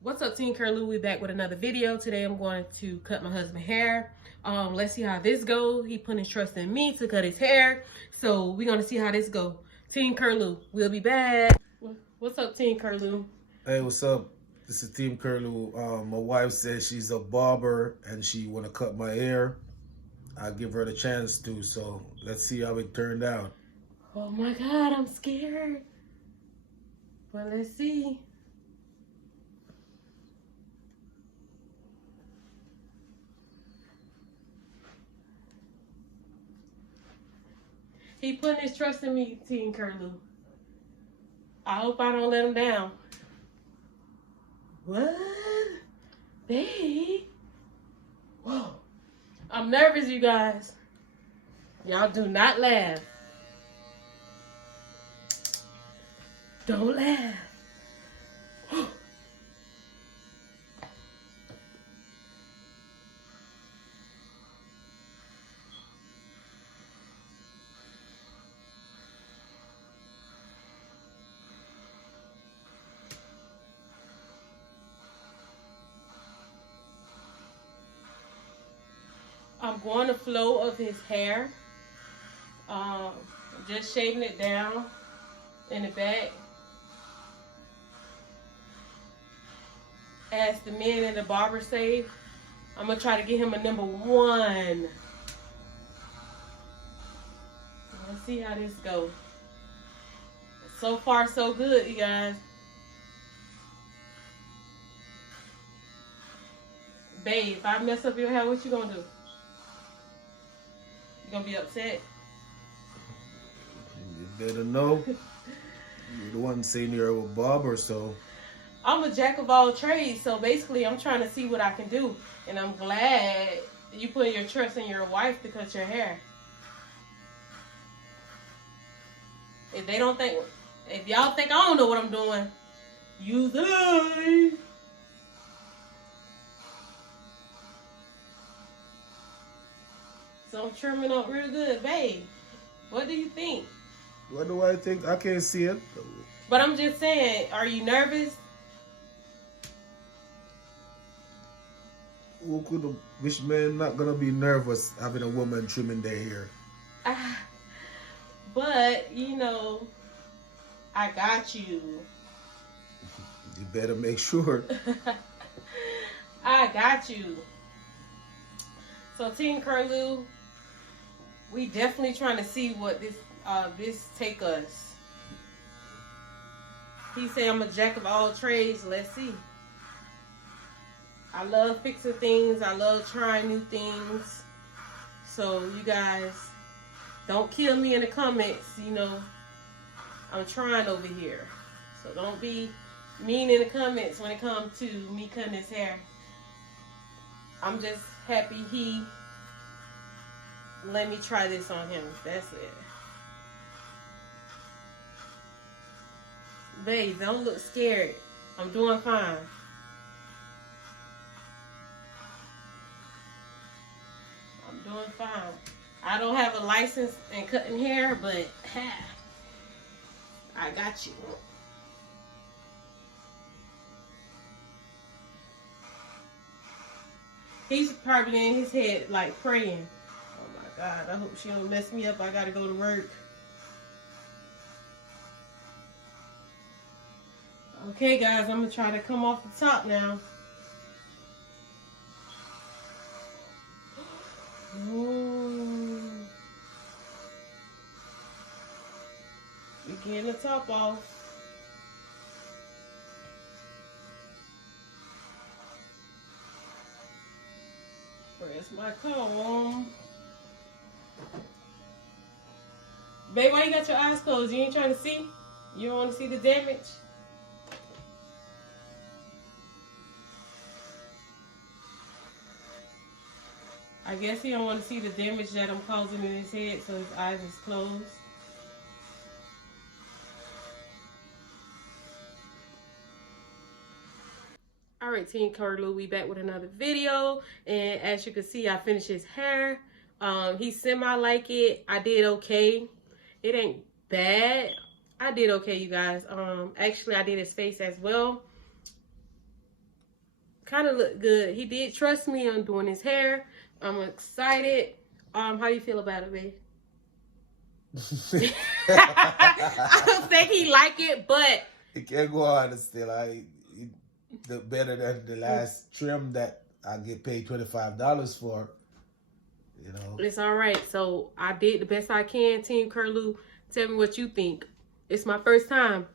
What's up, Team Curlew? We back with another video. Today I'm going to cut my husband's hair. Let's see how this goes. He put his trust in me to cut his hair. So we're gonna see how this goes. Team Curlew, we'll be back. What's up, Team Curlew? Hey, what's up? This is Team Curlew. My wife says she's a barber and she wanna cut my hair. I give her the chance to, so let's see how it turned out. Oh my God, I'm scared. But let's see. He putting his trust in me, Team Curlew. I hope I don't let him down. What? Babe? Whoa. I'm nervous, you guys. Y'all do not laugh. Don't laugh. I'm going the flow of his hair. Just shaving it down in the back. As the men in the barber say, I'm gonna try to get him a number 1. Let's see how this goes. So far, so good, you guys. Babe, if I mess up your hair, what you gonna do? You gonna be upset? You better know. You're the one saying you're a barber, so. I'm a jack of all trades, so basically I'm trying to see what I can do. And I'm glad you put your trust in your wife to cut your hair. If y'all think I don't know what I'm doing, use the eye. So I'm trimming up real good, babe. What do you think? What do I think? I can't see it. But I'm just saying, are you nervous? Which man not gonna be nervous having a woman trimming their hair? But, you know, I got you. You better make sure. I got you. So Team Curlew, we definitely trying to see what this take us. He said I'm a jack of all trades. Let's see. I love fixing things. I love trying new things. So you guys, don't kill me in the comments. You know, I'm trying over here. So don't be mean in the comments when it comes to me cutting his hair. I'm just happy he let me try this on him. That's it. Babe, don't look scared. I'm doing fine. I'm doing fine. I don't have a license in cutting hair, but I got you. He's probably in his head like praying. Oh my God, I hope she don't mess me up. I gotta go to work. Okay guys, I'm gonna try to come off the top now. Ooh. We're getting the top off. Where's my comb? Babe, why you got your eyes closed? You ain't trying to see? You don't want to see the damage? I guess he don't want to see the damage that I'm causing in his head, so his eyes is closed. All right, Team Curlew, we back with another video, and as you can see, I finished his hair. He semi like it. I did okay. It ain't bad. I did okay, you guys. Actually, I did his face as well. kind of look good. He did trust me on doing his hair. I'm excited. How do you feel about it, babe? I don't think he like it, but it can go on still. The better than the last trim that I get paid $25 for. You know, it's all right. So I did the best I can. Team Curlew, tell me what you think. It's my first time.